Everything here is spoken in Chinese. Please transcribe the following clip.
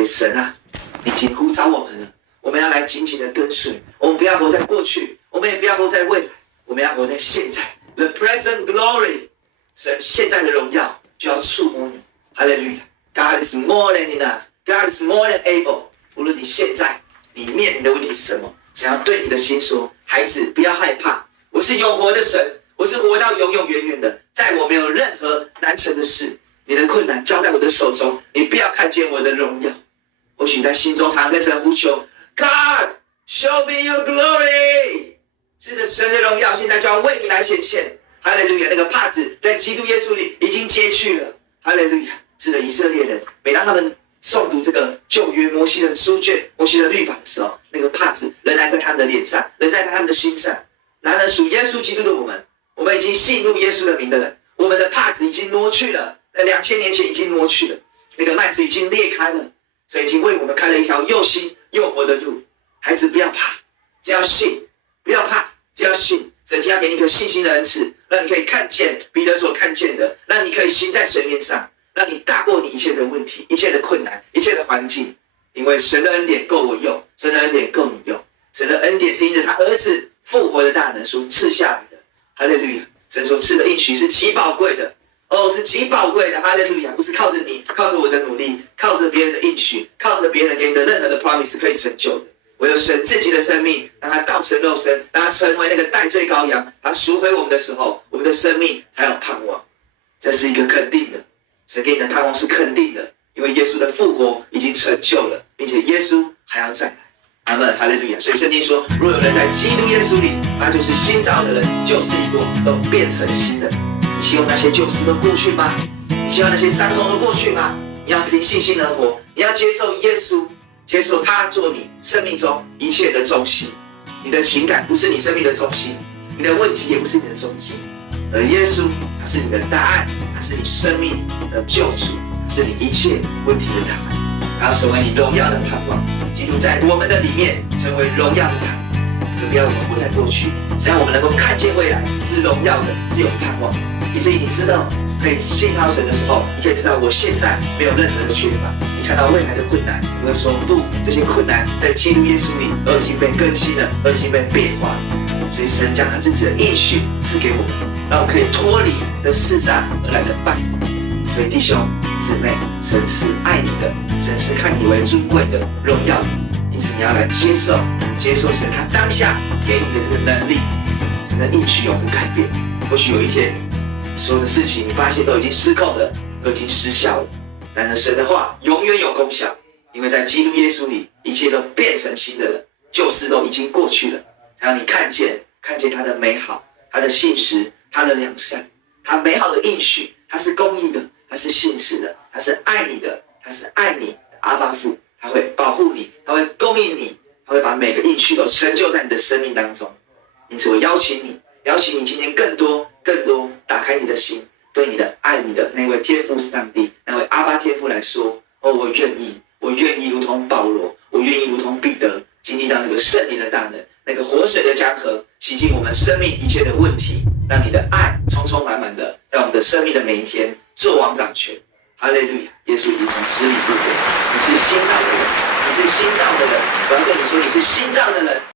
所以神啊，你已经呼召我们了，我们要来紧紧的跟随，我们不要活在过去，我们也不要活在未来，我们要活在现在。The present glory， 神现在的荣耀就要触摸你。哈利路亚 ！God is more than enough. God is more than able. 无论你现在你面临的问题是什么，神要对你的心说：孩子，不要害怕，我是永活的神，我是活到永永远远的，在我没有任何难成的事。你的困难交在我的手中，你不要看见我的荣耀。或许你在心中常跟神呼求 ：God, show me your glory。是的，神的荣耀现在就要为你来显现。哈利路亚！那个帕子在基督耶稣里已经揭去了。哈利路亚！是的，以色列人每当他们诵读这个旧约摩西的书卷、摩西的律法的时候，那个帕子仍然在他们的脸上，仍在他们的心上。然而属耶稣基督的我们已经信入耶稣的名的人，我们的帕子已经挪去了。在2000年前已经挪去了，那个幔子已经裂开了，所以已经为我们开了一条又新又活的路。孩子，不要怕，只要信；不要怕，只要信。神要给你一个信心的恩赐，让你可以看见彼得所看见的，让你可以行在水面上，让你大过你一切的问题、一切的困难、一切的环境。因为神的恩典够我用，神的恩典够你用。神的恩典是因着他儿子复活的大能所赐下来的。哈利路亚！神所赐的应许是极宝贵的。是极宝贵的，哈利路亚！不是靠着你，靠着我的努力，靠着别人的应许，靠着别人给你的任何的 promise 可以成就的。唯有神自己的生命，让他道成肉身，让他成为那个代罪羔羊，他赎回我们的时候，我们的生命才有盼望。这是一个肯定的，神给你的盼望是肯定的，因为耶稣的复活已经成就了，并且耶稣还要再来。阿们，哈利路亚！所以圣经说，若有人在基督耶稣里，他就是新造的人，旧事已过，都变成新的。你希望那些旧事都过去吗？你希望那些伤痛都过去吗？你要凭信心而活，你要接受耶稣，接受他做你生命中一切的中心。你的情感不是你生命的中心，你的问题也不是你的中心，而耶稣他是你的答案，他是你生命的救主，他是你一切问题的答案，他要成为你荣耀的盼望。基督在我们的里面成为荣耀的盼望。不要活在过去，只要我们能够看见未来是荣耀的，是有盼望的。以至于你知道，可以信靠神的时候，你可以知道我现在没有任何的缺乏。你看到未来的困难，你会说不，这些困难在基督耶稣里都已经被更新了，都已经被变化了。所以神将他自己的应许赐给我们，让我们可以脱离这世上而来的败坏。所以弟兄姊妹，神是爱你的，神是看你为尊贵的、荣耀的。因此你要来接受神他当下给你的这个能力，神的应许永不改变。或许有一天，所有的事情你发现都已经失控了，都已经失效了。然而神的话永远有功效，因为在基督耶稣里，一切都变成新的了，旧事都已经过去了。只要你看见他的美好，他的信实，他的良善，他美好的应许，他是公义的，他是信实的，他是爱你的，他是爱你的阿爸父。他会保护你，他会供应你，他会把每个应许都成就在你的生命当中。因此我邀请你今天更多打开你的心，对你的爱你的那位天父上帝，那位阿爸天父来说，我愿意如同保罗，我愿意如同彼得，经历到那个圣灵的大能，那个活水的江河洗净我们生命一切的问题，让你的爱充充满满的在我们的生命的每一天作王掌权。哈利路亚！耶稣已经从死里复活，你是新造的人，你是新造的人。我要跟你说，你是新造的人。